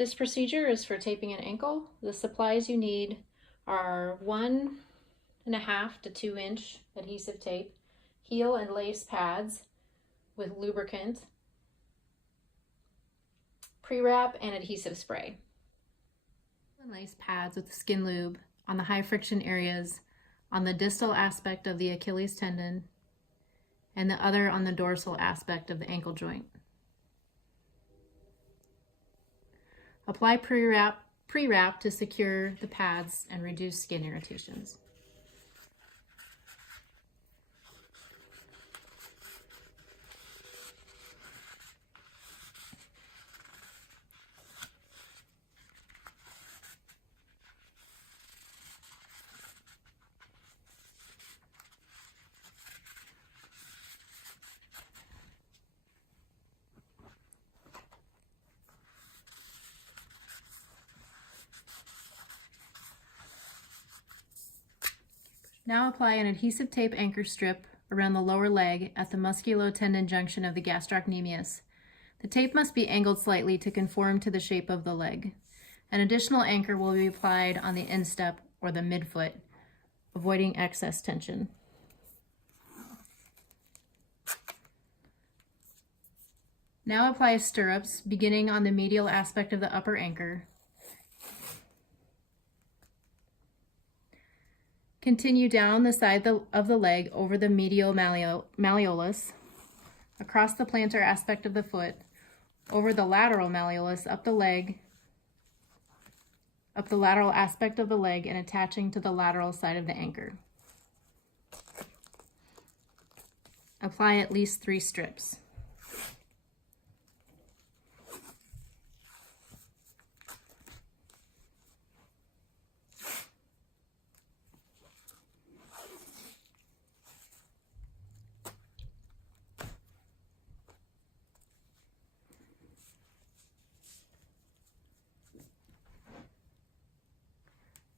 This procedure is for taping an ankle. The supplies you need are 1.5 to 2 inch adhesive tape, heel and lace pads with lubricant, pre-wrap, and adhesive spray. And lace pads with skin lube on the high friction areas on the distal aspect of the Achilles tendon and the other on the dorsal aspect of the ankle joint. Apply pre-wrap to secure the pads and reduce skin irritations. Now apply an adhesive tape anchor strip around the lower leg at the musculotendon junction of the gastrocnemius. The tape must be angled slightly to conform to the shape of the leg. An additional anchor will be applied on the instep or the midfoot, avoiding excess tension. Now apply stirrups beginning on the medial aspect of the upper anchor. Continue down the side of the leg over the medial malleolus, across the plantar aspect of the foot, over the lateral malleolus, up the lateral aspect of the leg, and attaching to the lateral side of the anchor. Apply at least 3 strips.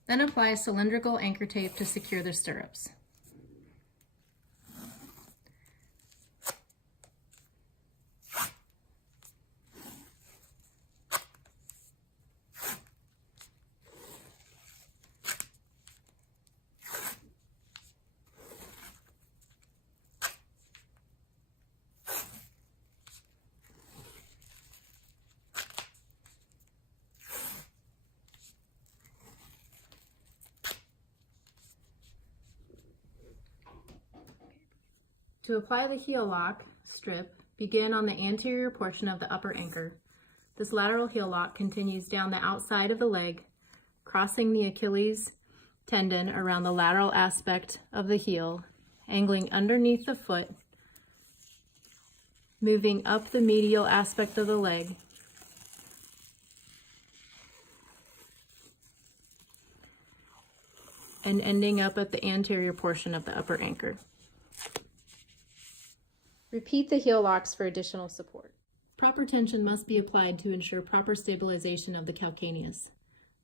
Then apply cylindrical anchor tape to secure the stirrups. To apply the heel lock strip, begin on the anterior portion of the upper anchor. This lateral heel lock continues down the outside of the leg, crossing the Achilles tendon around the lateral aspect of the heel, angling underneath the foot, moving up the medial aspect of the leg, and ending up at the anterior portion of the upper anchor. Repeat the heel locks for additional support. Proper tension must be applied to ensure proper stabilization of the calcaneus.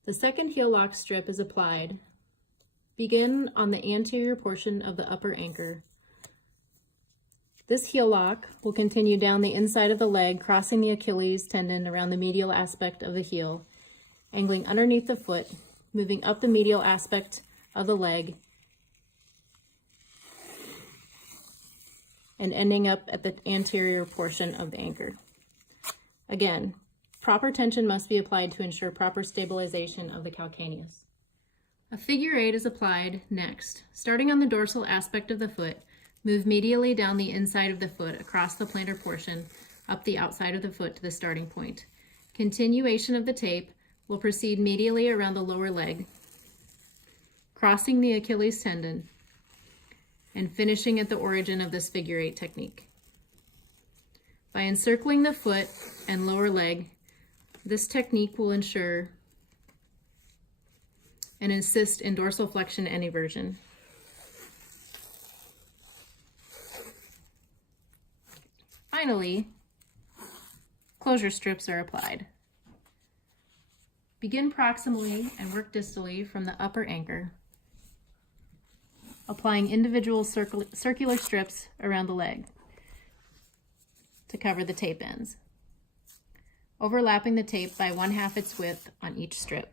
The second heel lock strip is applied. Begin on the anterior portion of the upper anchor. This heel lock will continue down the inside of the leg, crossing the Achilles tendon around the medial aspect of the heel, angling underneath the foot, moving up the medial aspect of the leg, and ending up at the anterior portion of the anchor. Again, proper tension must be applied to ensure proper stabilization of the calcaneus. A figure 8 is applied next. Starting on the dorsal aspect of the foot, move medially down the inside of the foot across the plantar portion, up the outside of the foot to the starting point. Continuation of the tape will proceed medially around the lower leg, crossing the Achilles tendon, and finishing at the origin of this figure 8 technique. By encircling the foot and lower leg, this technique will ensure and assist in dorsiflexion and eversion. Finally, closure strips are applied. Begin proximally and work distally from the upper anchor, applying individual circular strips around the leg to cover the tape ends. overlapping the tape by 1/2 its width on each strip.